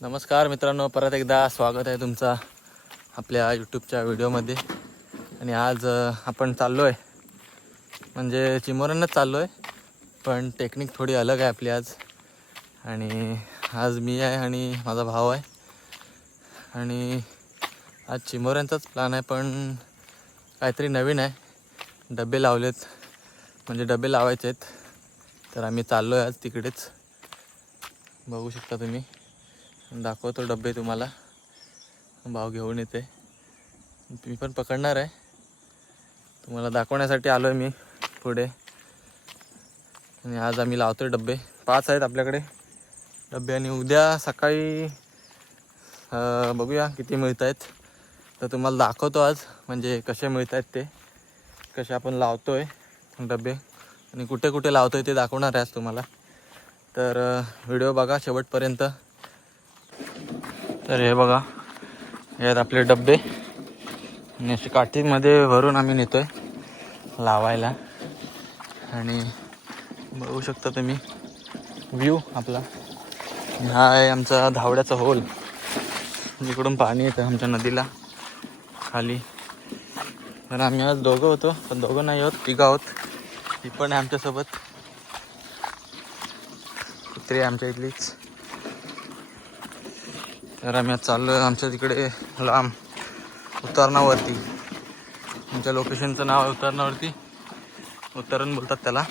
नमस्कार मित्रांनो परत एकदा स्वागत आहे तुमचा आपल्या यूट्यूबच्या व्हिडिओमध्ये. आणि आज आपण चाललो आहे म्हणजे चिमोऱ्यांनाच चाललो आहे पण टेक्निक थोडी अलग आहे आपली आज. आणि आज मी आहे आणि माझा भाव आहे. आणि आज चिमोऱ्यांचाच प्लॅन आहे पण काहीतरी नवीन आहे. डबे लावलेत. म्हणजे डबे लावायचे आहेत तर आम्ही चाललो आहे आज तिकडेच. बघू शकता तुम्ही. दाखवतो डबे तुम्हाला. भाव घेऊन येते. मी पण पकडणार आहे. तुम्हाला दाखवण्यासाठी आलो आहे मी पुढे. आणि आज आम्ही लावतो आहे डबे. पाच आहेत आपल्याकडे. डबे आणि उद्या सकाळी बघूया किती मिळत आहेत. तर तुम्हाला दाखवतो आज म्हणजे कसे मिळत आहेत ते. कसे आपण लावतो आहे डबे. आणि कुठे कुठे लावतो आहे ते दाखवणार आहे आज तुम्हाला. तर व्हिडिओ बघा शेवटपर्यंत. तर हे बघा हे आहेत आपले डबे आणि असे काठीमध्ये भरून आम्ही नेतोय लावायला. आणि बघू शकता तुम्ही व्ह्यू आपला. हा आहे आमचा धावड्याचा होल जिकडून पाणी येतं आमच्या नदीला खाली. तर आम्ही आज दोघं होतो पण दोघं नाही आहोत तिघं आहोत. ती पण आहे आमच्यासोबत. कुत्री आहे आमच्या इथलीच. तर आम्ही आज चाललो आहे आमच्या तिकडे लांब उतरणावरती. आमच्या लोकेशनचं नाव आहे उतरणावरती. उतरण बोलतात त्याला.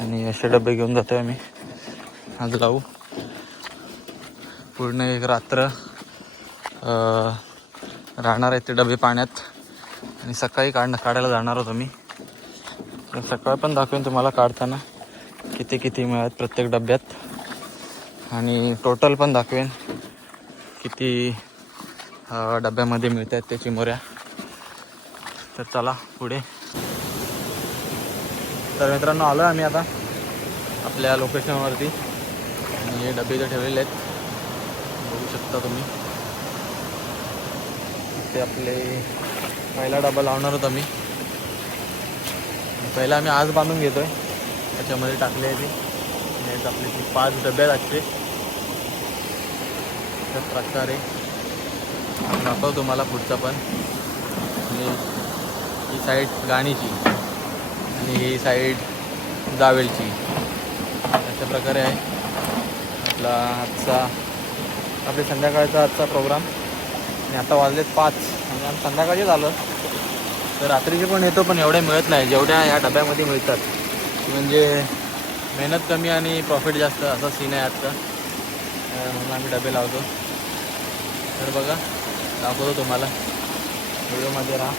आणि असे डबे घेऊन जातो आम्ही. आज लावू. पूर्ण एक रात्र राहणार आहेत ते डबे पाण्यात. आणि सकाळी काढ काढायला जाणार आहोत आम्ही. सकाळ पण दाखवेन तुम्हाला काढताना. किती किती मिळत प्रत्येक डब्यात. आणि टोटल पण दाखवेन किती डब्यामध्ये मिळत आहेत त्याची मोऱ्या. तर चला पुढे. तर मित्रांनो आलो आम्ही आता आपल्या लोकेशनवरती आणि हे डबे जे ठेवलेले आहेत. बघू शकता तुम्ही. ते आपले पहिला डबा लावणार होतो आम्ही. पहिला आम्ही आज बांधून घेतोय. त्याच्यामध्ये टाकले आहे ते. आपले ती पाच डबे लागते आजचे प्रकारे दाखवतो तुम्हाला पुढचा पण. आणि ही साईड गाणीची आणि ही साईड जावेलची. अशा प्रकारे आहे. आपला आजचा आपले संध्याकाळचा आजचा प्रोग्राम आणि आता वाजलेत पाच. आणि आम्ही संध्याकाळीच आलो तर रात्रीचे पण येतो पण एवढे मिळत नाही. जेवढ्या या डब्यामध्ये मिळतात. म्हणजे मेहनत कमी आणि प्रॉफिट जास्त असा सीन आहे आजचा. म्हणून आम्ही डबे लावतो. तर बघा दाखवतो तुम्हाला. व्हिडिओमध्ये राहा.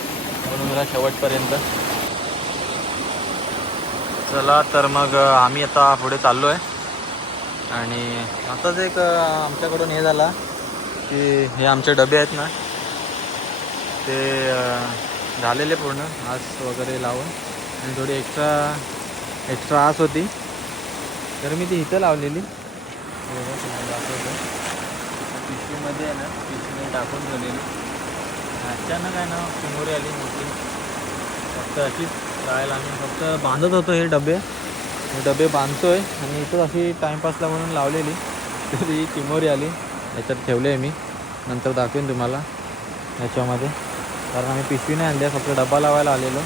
म्हणून राहा शेवटपर्यंत. चला तर मग आम्ही आता पुढे चाललो आहे आणि आताच एक आमच्याकडून हे झाला की हे आमचे डबे आहेत ना ते झालेले पूर्ण आस वगैरे लावून. आणि थोडी एक्स्ट्रा एक्स्ट्रा आस होती. तर मी ती इथं लावलेली. पिशवीमध्ये आहे ना टाकून ठेवलेली अचानक आहे ना समोर आली मोठी. फक्त अशीच राहायला आम्ही फक्त बांधत होतो हे डबे. हे डबे बांधतोय आणि इथं अशी टाईमपासला म्हणून लावलेली. तर ही चिमोरी आली. याच्यात ठेवले आहे मी. नंतर दाखवेन तुम्हाला याच्यामध्ये. कारण आम्ही पिशवी नाही आणली फक्त डबा लावायला आलेलो.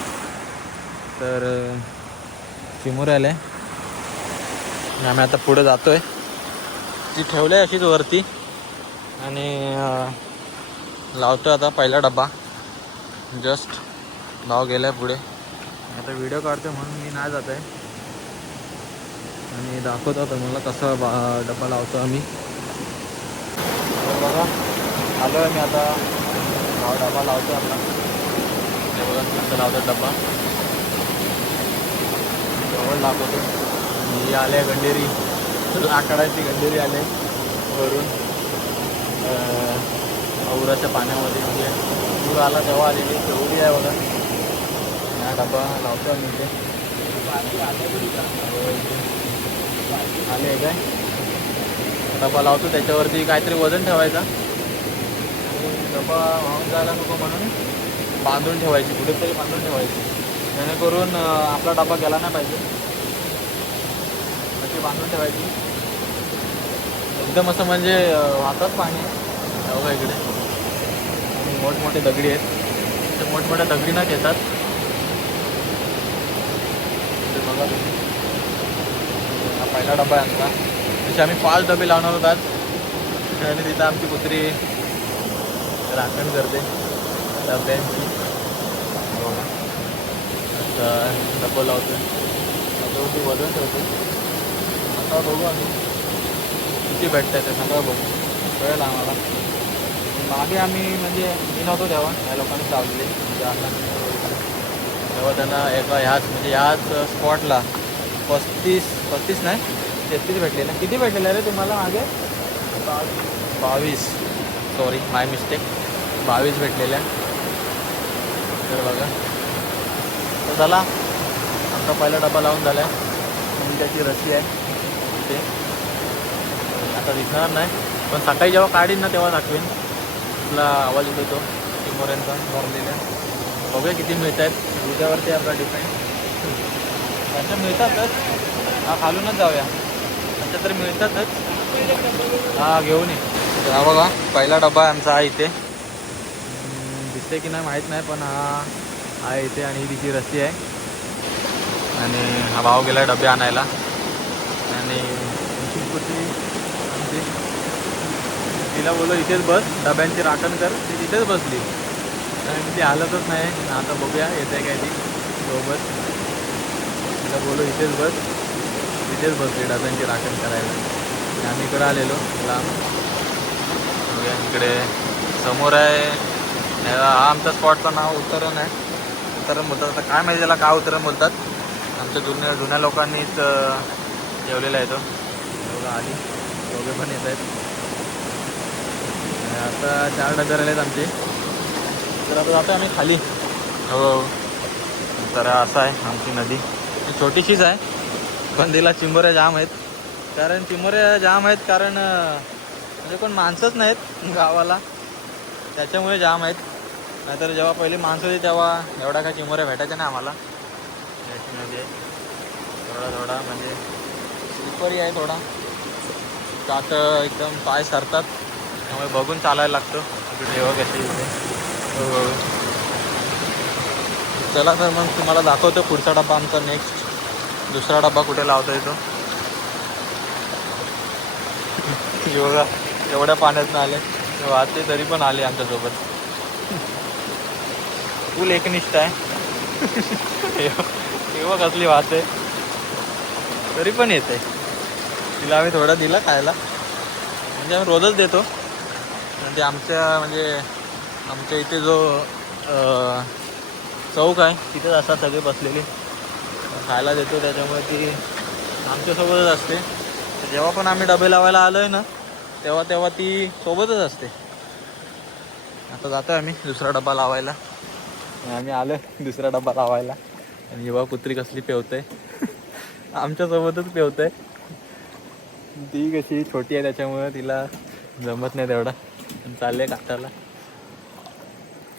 तर चिमोरी आले आणि आम्ही आता पुढे जातोय. ती ठेवलं आहे अशीच वरती. आणि लावतो आता पहिला डबा जस्ट भाव गेलाय पुढे. आता व्हिडिओ काढतोय म्हणून मी नाही जात आहे. आणि दाखवतो तुम्हाला कसं बा डबा लावतो आम्ही. बघा आलो आहे मी आता. भाव डबा लावतो आपला हे बघा कसं लावतो डबा जवळ दाखवतो ही आले गंडेरी. लाकडाची गंडेरी आले. वरून. औराच्या पाण्यामध्ये म्हणजे पूर आला तेव्हा आलेली तेवढी आहे बघा. हा डबा लावतो आम्ही इथे. आले काय? डबा लावतो त्याच्यावरती काहीतरी वजन ठेवायचा. आणि डबा वाहून जायला नको म्हणून बांधून ठेवायची कुठेतरी बांधून ठेवायची. जेणेकरून आपला डबा गेला नाही पाहिजे. अशी बांधून ठेवायची. एकदम असं म्हणजे वाहतात पाणी आहे. बघा इकडे? मोठमोठे दगडी आहेत. ते मोठमोठ्या दगडीनाच येतात. ते बघा तुम्ही. हा पहिला डबा आहे आमचा. तसे आम्ही पाच डबे लावणार होतात आणि तिथं आमची कुत्री राखण करते. डब्यांची बघा. आता डबं लावतो आता ती वजन ठेवतो आता बघू आम्ही. किती भेटतं ते सगळं बघू. कळेल आम्हाला. मागे आम्ही म्हणजे मी नव्हतो तेव्हा या लोकांनी लावलेले म्हणजे. तेव्हा त्यांना एका ह्याच म्हणजे ह्याच स्पॉटला पस्तीस पस्तीस नाही तेहतीस भेटलेलं. किती भेटलेलं रे तुम्हाला मागे? बावीस. सॉरी माय मिस्टेक बावीस भेटलेल्या तर बघा. तर झाला आमचा पहिला डबा लावून झाला आहे त्याची रशी आहे. ते आता दिसणार नाही. पण सकाळी जेव्हा काढीन ना तेव्हा दाखवेन. तुला आवाज येतो तो चिमोऱ्यांचा भरलेल्या बघूया किती मिळत आहेत दुधावरती आपला डिपेंड त्यांच्या मिळतातच. हा खालूनच जाऊया. त्यांच्या तर मिळतातच. हा घेऊन ये. हा बघा. पहिला डबा आहे आमचा हा इथे. दिसते की नाही माहीत नाही पण हा आहे इथे आणि ही तिची रस्सी आहे. आणि हा भाव गेला डबे आणायला. आणि तिला बोललो इथेच बस डब्यांची राखण कर. ती तिथेच बसली. आणि ती हालतच नाही. आता बघूया येते काय ती. सोबत तिला बोललो इथेच बस. तिथेच बसली डब्यांची राखण करायला. आम्ही इकडं आलेलो लांब. बघूया इकडे. समोर आहे. हा आमचा स्पॉटचं नाव उत्तरण आहे. उत्तरण बोलतात. आता काय माहिती त्याला का उत्तरण बोलतात. आमच्या जुन्या जुन्या लोकांनीच जेवलेला आहे तो. एवढं आली दोघे पण येत आहेत. आता चार आले आहेत आमचे. तर आता जातो आम्ही खाली. हो. तर असं आहे आमची नदी. छोटीशीच आहे. पण तिला चिंबोऱ्या जाम आहेत. कारण चिंबोऱ्या जाम आहेत कारण म्हणजे कोण माणसंच नाहीत गावाला. त्याच्यामुळे जाम आहेत. नाहीतर जेव्हा पहिली माणसं होती तेव्हा एवढा काय चिंबोऱ्या भेटायच्या नाही आम्हाला. याची नदी आहे थोडा थोडा म्हणजे स्लिपरी आहे थोडा. काट एकदम पाय सरतात. त्यामुळे बघून चालायला लागतं. इकडे जेव्हा कशी इथे हो, हो, चला तर मग तुम्हाला दाखवतो पुढचा डबा आमचा नेक्स्ट दुसरा डबा कुठे लावता येतो योगा एवढ्या पाण्यातनं आले. वाहते तरी पण आले आमच्यासोबत. फुल एकनिष्ठ आहे. तेव्हा कसली वाहते तरी पण येते. तिला आम्ही थोडा दिला खायला. म्हणजे आम्ही रोजच देतो. म्हणजे आमच्या म्हणजे आमच्या इथे जो चौक आहे तिथेच असतात सगळे बसलेले. खायला देतो त्याच्यामुळे ती आमच्यासोबतच असते. तर जेव्हा पण आम्ही डबे लावायला आलो आहे ना तेव्हा तेव्हा ती सोबतच असते. आता जातो आम्ही दुसरा डबा लावायला. आम्ही आलो दुसरा डबा लावायला. आणि जेव्हा कुत्री कसली पेवते. आमच्यासोबतच पेवते. ती कशी छोटी आहे त्याच्यामुळे तिला जमत नाही तेवढा. पण चालले काटाला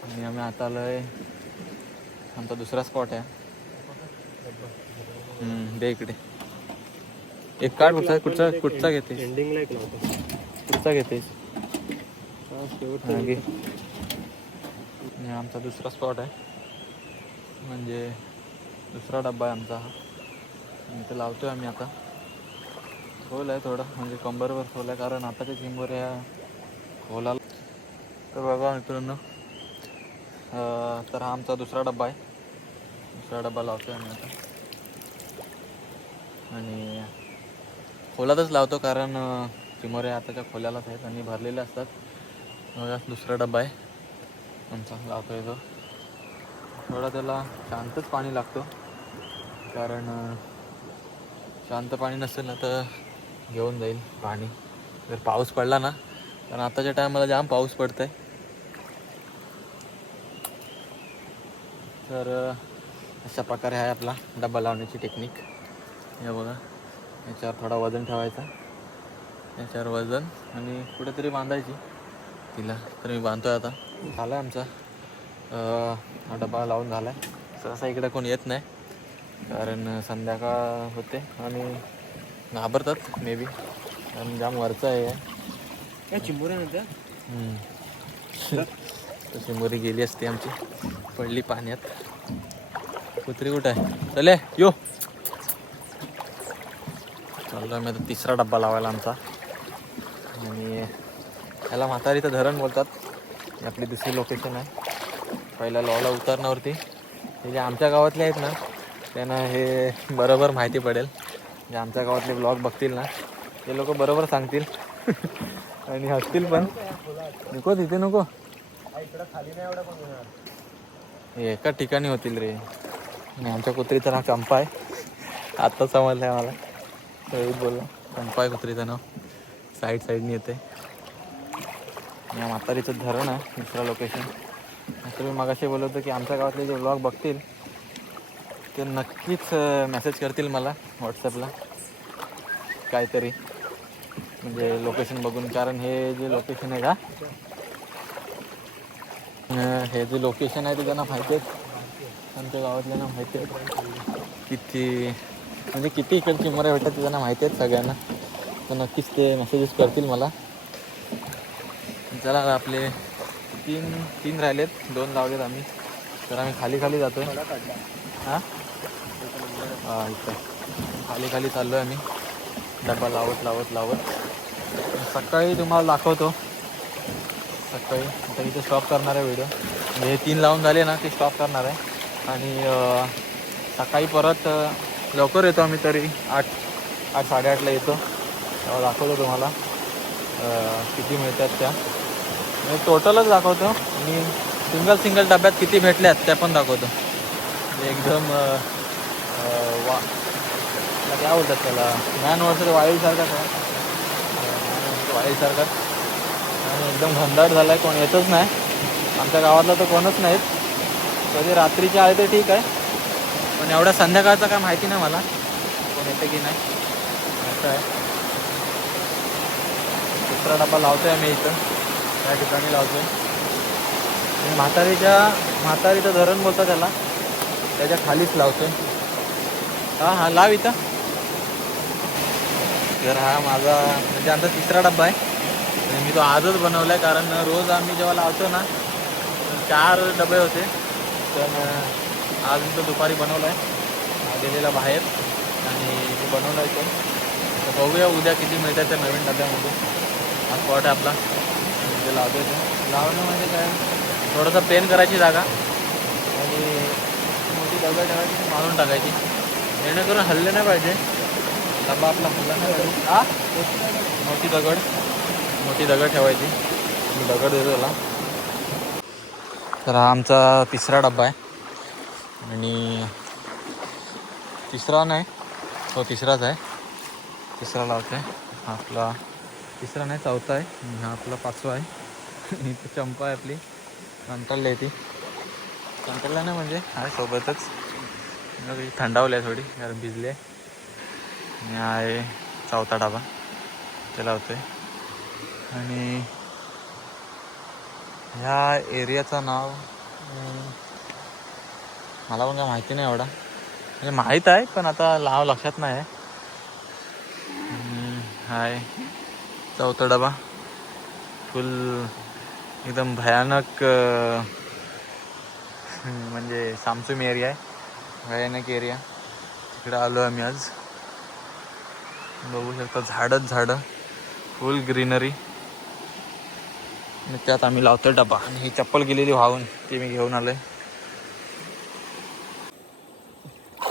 आणि आम्ही आता आलोय आमचा दुसरा स्पॉट आहे. दे इकडे. एक कार्ड कुठचा कुठचा कुठचा घेते एंडिंगला एक लावतो कुठचा घेते. आमचा दुसरा स्पॉट आहे. म्हणजे दुसरा डब्बा आहे आमचा हा. आणि इथं लावतोय आम्ही आता. खोल आहे थोडं म्हणजे कंबरवर खोल आहे कारण आताच्या चिंबोऱ्या खोलाला तर बघा मित्रांनो तर हा आमचा दुसरा डब्बा आहे. दुसरा डब्बा लावतोय आम्ही आता. आणि खोलातच लावतो कारण चिमोरे आताच्या खोल्यालाच आहेत आणि भरलेले असतात. बघा दुसरा डब्बा आहे. आमचा लावतोय तो. थोडा त्याला शांतच पाणी लागतो. कारण शांत पाणी नसेल ना तर घेऊन जाईल पाणी. जर पाऊस पडला ना कारण आताच्या टायमाला जाम पाऊस पडत आहे तर अशा प्रकारे आहे आपला डब्बा लावण्याची टेक्निक हे बघा याच्यावर थोडा वजन ठेवायचा. याच्यावर वजन आणि कुठेतरी बांधायची. तिला तर मी बांधतोय आता. झाला आहे आमचा हा डबा लावून झाला आहे सहसा इकडे कोण येत नाही. कारण संध्याकाळ होते आणि घाबरतात मे बी कारण जाम वरचं आहे. काय चिंबोऱ्या नंतर चिंबोरी गेली असते आमची. पडली पाण्यात. कुत्री कुठं आहे? चले यो. चाललो मी आता तिसरा डब्बा लावायला आमचा. आणि याला तर धरण बोलतात. ही आपली दुसरी लोकेशन आहे. पहिल्या लॉला उतरण्यावरती. हे जे आमच्या गावातले आहेत ना त्यांना हे बरोबर माहिती पडेल. जे आमच्या गावातले ब्लॉग बघतील ना ते लोक बरोबर सांगतील. आणि हसतील पण. नको तिथे नको. एका ठिकाणी होतील रे. आणि आमच्या कुत्रीचं नाव कंपा आहे आत्ता समजलं आहे मला. रोहित बोलला कंपा आहे कुत्रीचं नाव. साईड साईडनी येते. या म्हातारीचं धरण आहे दुसरं लोकेशन असं मी मगाशी बोलवतो की आमच्या गावातले जे ब्लॉग बघतील ते नक्कीच मेसेज करतील मला व्हॉट्सअपला काहीतरी. म्हणजे लोकेशन बघून कारण हे जे लोकेशन आहे का हे जे लोकेशन आहे ते त्यांना माहिती आहेत आमच्या गावातल्यांना माहिती आहेत किती म्हणजे किती इकडची मोऱ्या भेटतात ते त्यांना माहिती आहेत सगळ्यांना. तर नक्कीच ते मेसेजेस करतील मला. चला आपले तीन तीन राहिलेत. दोन लावलेत आम्ही. तर आम्ही खाली खाली जातो हां? हां इथं. खाली खाली चाललो आहे आम्ही. डबा लावत लावत लावत. सकाळी तुम्हाला दाखवतो. सकाळी आता इथे स्टॉप करणार आहे व्हिडिओ म्हणजे हे तीन लावून झाले ना ते स्टॉप करणार आहे. आणि सकाळी परत लवकर येतो आम्ही तरी. आठ आठ साडेआठला येतो. तेव्हा दाखवतो तुम्हाला किती मिळतात त्या. म्हणजे टोटलच दाखवतो. आणि सिंगल सिंगल डब्यात किती भेटल्यात त्या पण दाखवतो. म्हणजे एकदम वा म्हणजे काय बोलतात त्याला? मॅन वर्ष वाईसारखाच वाईसारखं आणि एकदम घनदाट झाला आहे कोण येतच नाही. आमच्या गावातला तर कोणच नाहीत. कधी रात्रीचे आले तर ठीक आहे. पण एवढ्या संध्याकाळचं काय माहिती नाही मला कोण येते की नाही. असं आहे. दुसरा डबा लावतोय आम्ही इथं. त्या ठिकाणी लावतोय. आणि म्हातारीच्या म्हातारीचं धरण बोलतं त्याला. त्याच्या खालीच लावतोय. हां हां लाव इथं. तर हा माझा म्हणजे आमचा तिसरा डब्बा आहे. आणि मी तो आजच बनवला आहे कारण रोज आम्ही जेव्हा लावतो ना चार डबे होते. तर आज मी तो दुपारी बनवला आहे गेलेला बाहेर. आणि मी बनवला आहे तो. तर बघूया उद्या किती मिळतात त्या नवीन डब्यामध्ये हा स्पॉट आहे आपला. म्हणजे लावतो ते. लावणं म्हणजे काय? थोडंसं पेन करायची जागा. आणि मोठी दगड ठेवायची मारून टाकायची. जेणेकरून हल्ले नाही पाहिजे. डबा आपला मुलांना मोठी दगड. मोठी दगड ठेवायची. मी दगड देतो त्याला. तर हा आमचा तिसरा डब्बा आहे. आणि तिसरा नाही. हो तिसराच आहे. तिसरा लावतो. आहे हा आपला तिसरा नाही चौथा आहे. आणि हा आपला पाचवा आहे. इथं चंपा आहे आपली. कंटाळली आहे ती. कंटाळला नाही म्हणजे? आहे सोबतच. थंडावली आहे थोडी कारण भिजली आहे. आणि हा आहे चौथा डाबा ते लावतो आहे आणि ह्या एरियाचं नाव मला पण काय माहिती नाही एवढा. म्हणजे माहीत आहे पण आता नाव लक्षात नाही आहे हाय चौथा डबा फुल एकदम भयानक म्हणजे सामसुम एरिया आहे. भयानक एरिया. तिकडे आलो आम्ही आज. बघू शकता झाडच झाडं फुल ग्रीनरी आणि त्यात आम्ही लावतोय डबा. आणि ही चप्पल गेलेली वाहून ती मी घेऊन आलोय.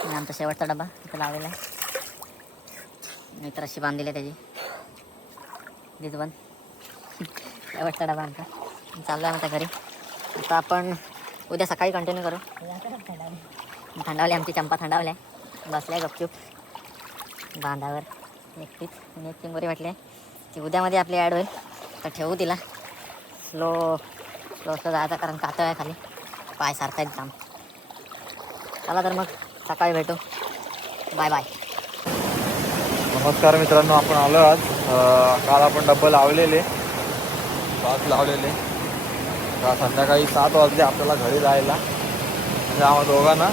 आमचा शेवटचा डबा इथं लावलेला आहे. मी तर अशी बांधलेली आहे त्याची. वीज शेवटचा डबा आमचा. चालला आहे आता घरी. आता आपण उद्या सकाळी कंटिन्यू करू. थंडावली आमची चंपा थंडावली आहे. बसल्या गपचूप. बांधावर. नक्कीच आणि एक चिंबोरी वाटली आहे ती उद्यामध्ये आपली ॲड होईल. तर ठेवू तिला. स्लो स्लो स्लो जायचा कारण कातळ आहे खाली. पाय सारखा आहेत जाम चला तर मग. सकाळी भेटू. बाय बाय नमस्कार मित्रांनो आपण आलो आज. काल आपण डब्बे लावलेले. पाच लावलेले. का संध्याकाळी सात वाजले आपल्याला घरी जायला. म्हणजे आम्हा दोघांना.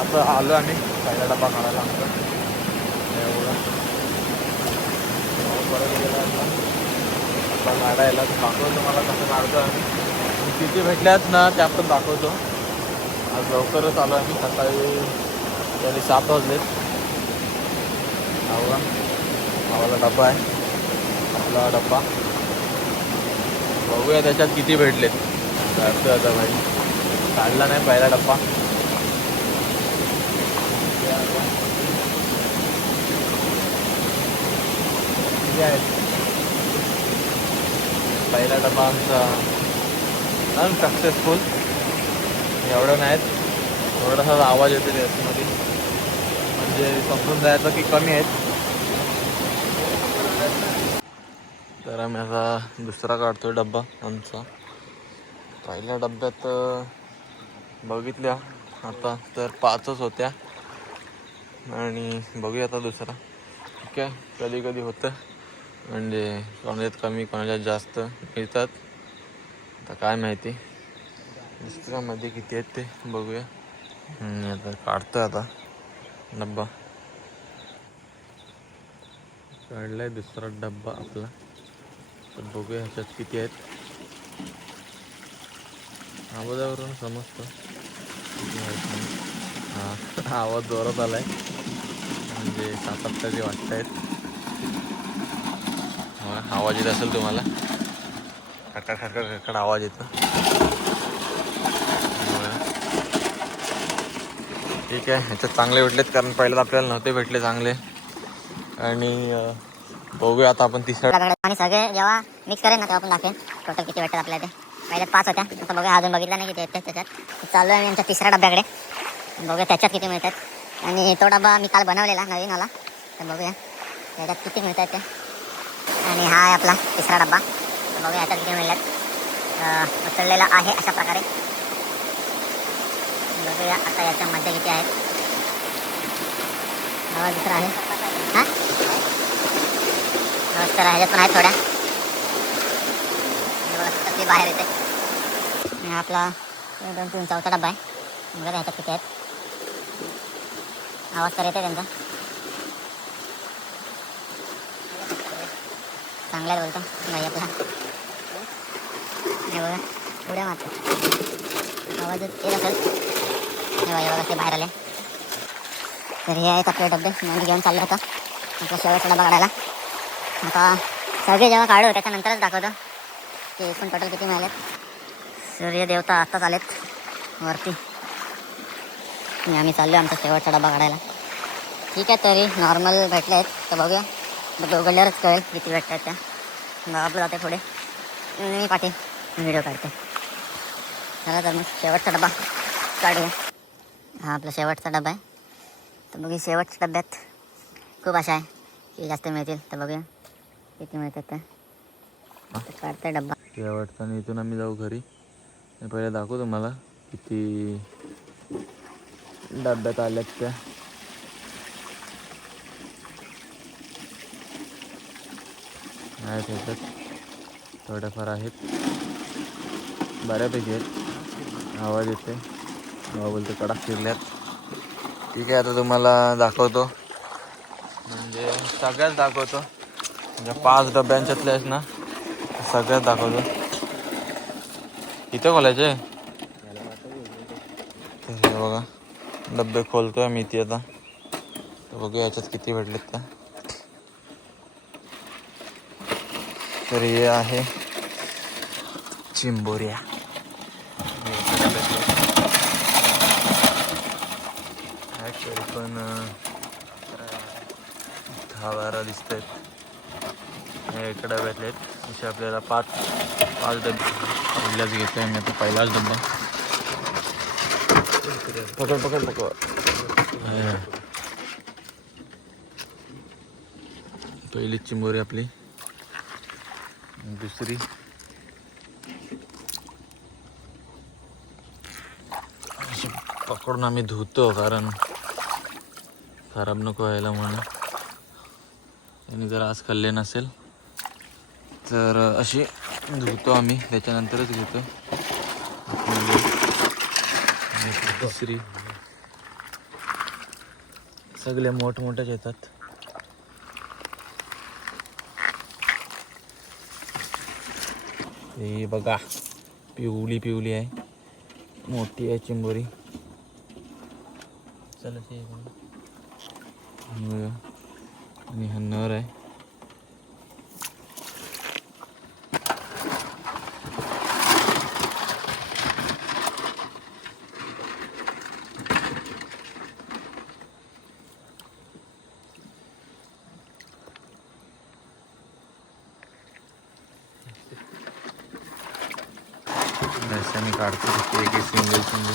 आता आलो आम्ही. पहिला डब्बा काढायला आमचा एवढं परत गेला. आता काढायला दाखवतो मला कसं काढतो आम्ही. किती भेटल्यात ना त्या पण दाखवतो. आज लवकरच आलो आम्ही. सकाळी तरी सात वाजलेत भावा भावाला डब्बा आहे. आपला डब्बा. बघूया त्याच्यात किती भेटलेत. काढतो आता भाई काढला नाही पहिला डब्बा. किती आहेत. पहिला डबा आमचा सक्सेसफुल एवढं नाहीत थोडासा आवाज येतो त्याच्यामध्ये. म्हणजे समजून जायचं की कमी आहेत. तर आम्ही आता दुसरा काढतोय डब्बा आमचा. पहिल्या डब्यात बघितल्या. आता तर पाचच होत्या. आणि बघूया आता दुसरा. ठीक आहे? कधी कधी होतं. म्हणजे कोणाच्यात कमी कोणाच्यात जास्त मिळतात? आता काय माहिती? दुसऱ्यामध्ये किती आहेत ते? बघूया. आता काढतो आता. डब्बा. काढलाय दुसरा डब्बा आपला. तर बघूया ह्याच्यात किती आहेत. आवाजावरून समजतो. किती हा आवाज जोरात आलाय. म्हणजे सात आठ तरी वाटत आहेत आवाज येत असेल तुम्हाला. खडखड खडखड खडखड आवाज येतो. ठीक आहे ह्याच्यात चांगले भेटलेत कारण पहिल्यात आपल्याला नव्हते भेटले चांगले. आणि बघूया आता आपण तिसऱ्या आणि सगळे जेव्हा मिक्स करेल ना तेव्हा आपण दाखवेन. टोटल किती भेटतात आपल्याला ते. पहिले पाच होत्या. आता बघा अजून बघितलं नाही किती येतात त्याच्यात. चालू आहे मी आमच्या तिसऱ्या डब्याकडे. बघूया त्याच्यात किती मिळतात. आणि तो डबा मी काल बनवलेला नवीन वाला. तर बघूया. त्याच्यात किती मिळतात ते. आणि हा आहे आपला तिसरा डब्बा. बघूया याच्यात किती मिळल्यात उचललेला आहे अशा प्रकारे. बघूया आता याच्यामध्ये किती आहेत आवाज दुसरा आहे. हां? नमस्कार ह्याच्यात पण आहेत थोड्या. हे तसली बाहेर येते. आणि आपला दोन तीन चौथा डब्बा आहे. बघा ह्याच्यात किती आहेत. आवाज तर येते त्यांचा. चांगला आहे बोलतो. नाही आपला. हे बघा उड्या मारतो. आवाज येत असेल. हे बघा हे बघा ते बाहेर आले. तर हे आहेत आपले डबे मी घेऊन चाललो होता. आपला शेवटचा डबा काढायला. आता सगळे जेव्हा काढू त्याच्यानंतरच दाखवतो की एकूण टोटल किती मिळालेत. सूर्य देवता आत्ताच आलेत. वरती. आम्ही चाललो आमचा शेवटचा डबा काढायला. ठीक आहे तरी नॉर्मल भेटले आहेत तर बघूया. बघ उघडल्यावरच कळेल किती भेटत आहेत त्या. बाबू जाते पुढे. मी पाठी व्हिडिओ काढते. चला तर मग शेवटचा डबा काढूया. हा आपला शेवटचा डबा आहे. तर बघू शेवटच्या डब्यात खूप आशा आहे की जास्त मिळतील. तर बघूया किती मिळतात त्या. तर काढताय डब्बा. शेवटचा आणि इथून आम्ही जाऊ घरी. पहिले दाखवू तुम्हाला किती डब्यात आल्यात त्या. आहेत ह्याच्यात थोड्याफार आहेत. बऱ्यापैकी आहेत. आवाज येते आवाज बोलते कडक फिरल्यात. ठीक आहे आता तुम्हाला दाखवतो. म्हणजे सगळ्याच दाखवतो. म्हणजे पाच डब्यांच्यातले आहेत ना सगळ्यात दाखवतो. इथं खोलायचे? बघा डब्बे खोलतोय मी ती आता. बघू बघूया याच्यात किती भेटलेत का तर हे आहे चिंबोऱ्या. ॲक्च्युली पण दहा बारा दिसत आहेत हे एका डब्यातले आहेत असे आपल्याला पाच पाच डबे पहिल्याच आहे मी आता पहिलाच डब्बा. पकड पकड पकड. पहिली चिंबोरी आपली. दुसरी. अशी पकडून आम्ही धुतो कारण खराब नको व्हायला म्हणून. आणि जर आज खाल्ले नसेल तर अशी धुतो आम्ही. त्याच्यानंतरच घेतो. दुसरी. सगळे मोठमोठ्याच येतात. ही बघा पिवली पिवली आहे. मोठी आहे चिंबोरी. चल. आणि हा नर आहे. रस्त्याने काढतो एक एक सिंगल सिंगल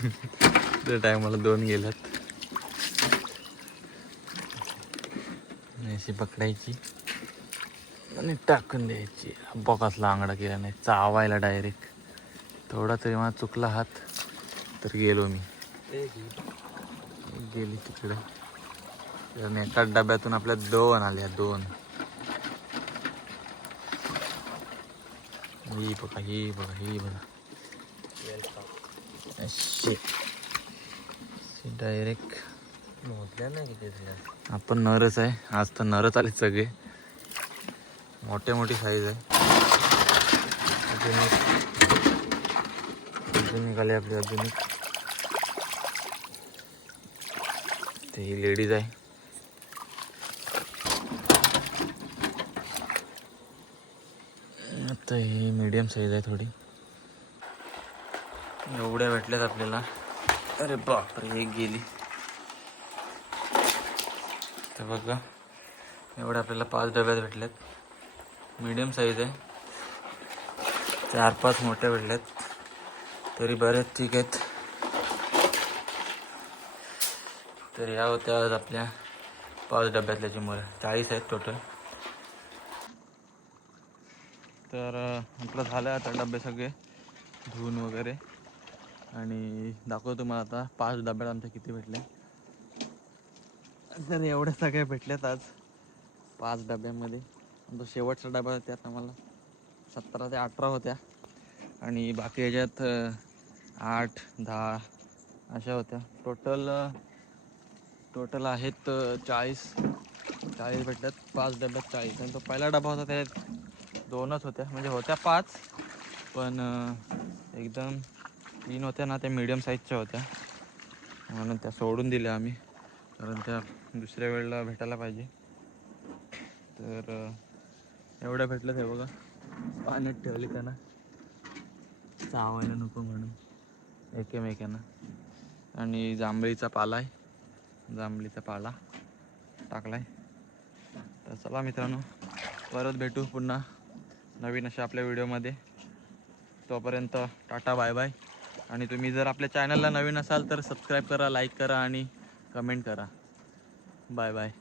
त्या टायमाला दोन गेल्यात. आणि अशी पकडायची. आणि टाकून द्यायची. बॉकासला आंगडा केला नाही. चावायला डायरेक्ट थोडा तरी मला चुकला हात तर गेलो मी. गेली तिकडं. एका डब्यातून आपल्या दोन आल्या दोन. ही बघा ही बघा ही बघा डायरेक्ट मोठल्या नाही किती आपण नरच आहे. आज तर नरच आले सगळे. मोठे मोठी साईज आहे. अजून एक. अजून निघाले आपली अजून एक. ते ही लेडीज आहे. तर ही मीडियम साईज आहे थोडी. एवढ्या भेटल्यात आपल्याला. अरे बापरे एक गेली. तर बघा एवढ्या आपल्याला पाच डब्यात भेटल्यात. मीडियम साईज आहे. चार पाच मोठ्या भेटल्यात. तरी बऱ्याच ठीक आहेत. तर या होत्या आज आपल्या पाच डब्यातल्या चिमुऱ्या चाळीस आहेत टोटल तर अं, आपलं झालं आता डबे सगळे धुवून वगैरे. आणि दाखवतो तुम्हाला आता पाच डब्यात आमच्या किती भेटले. तर एवढ्या सगळ्या भेटल्यात आज पाच डब्यामध्ये. तो शेवटचा डबा त्यात आम्हाला सतरा ते अठरा होत्या. आणि बाकी याच्यात आठ दहा अशा होत्या. टोटल टोटल आहेत चाळीस. चाळीस भेटल्यात पाच डब्यात चाळीस. आणि तो पहिला डबा होता त्याच्यात दोनच होत्या. म्हणजे होत्या पाच पण एकदम तीन होत्या ना त्या मिडियम साईजच्या होत्या. म्हणून त्या सोडून दिल्या आम्ही. कारण त्या दुसऱ्या वेळेला भेटायला पाहिजे. तर एवढ्या भेटलं ते बघा. पाण्यात ठेवली त्यांना. चावायला नको म्हणून. एकेमेकांना. आणि जांभळीचा पाला आहे. जांभळीचा पाला टाकला आहे तर चला मित्रांनो परत भेटू पुन्हा नवीन अशा आपल्या व्हिडिओमध्ये. तोपर्यंत टाटा बाय बाय. आणि तुम्ही जर आपल्या चॅनलला नवीन असाल तर सबस्क्राईब करा लाईक करा आणि कमेंट करा. Bye bye.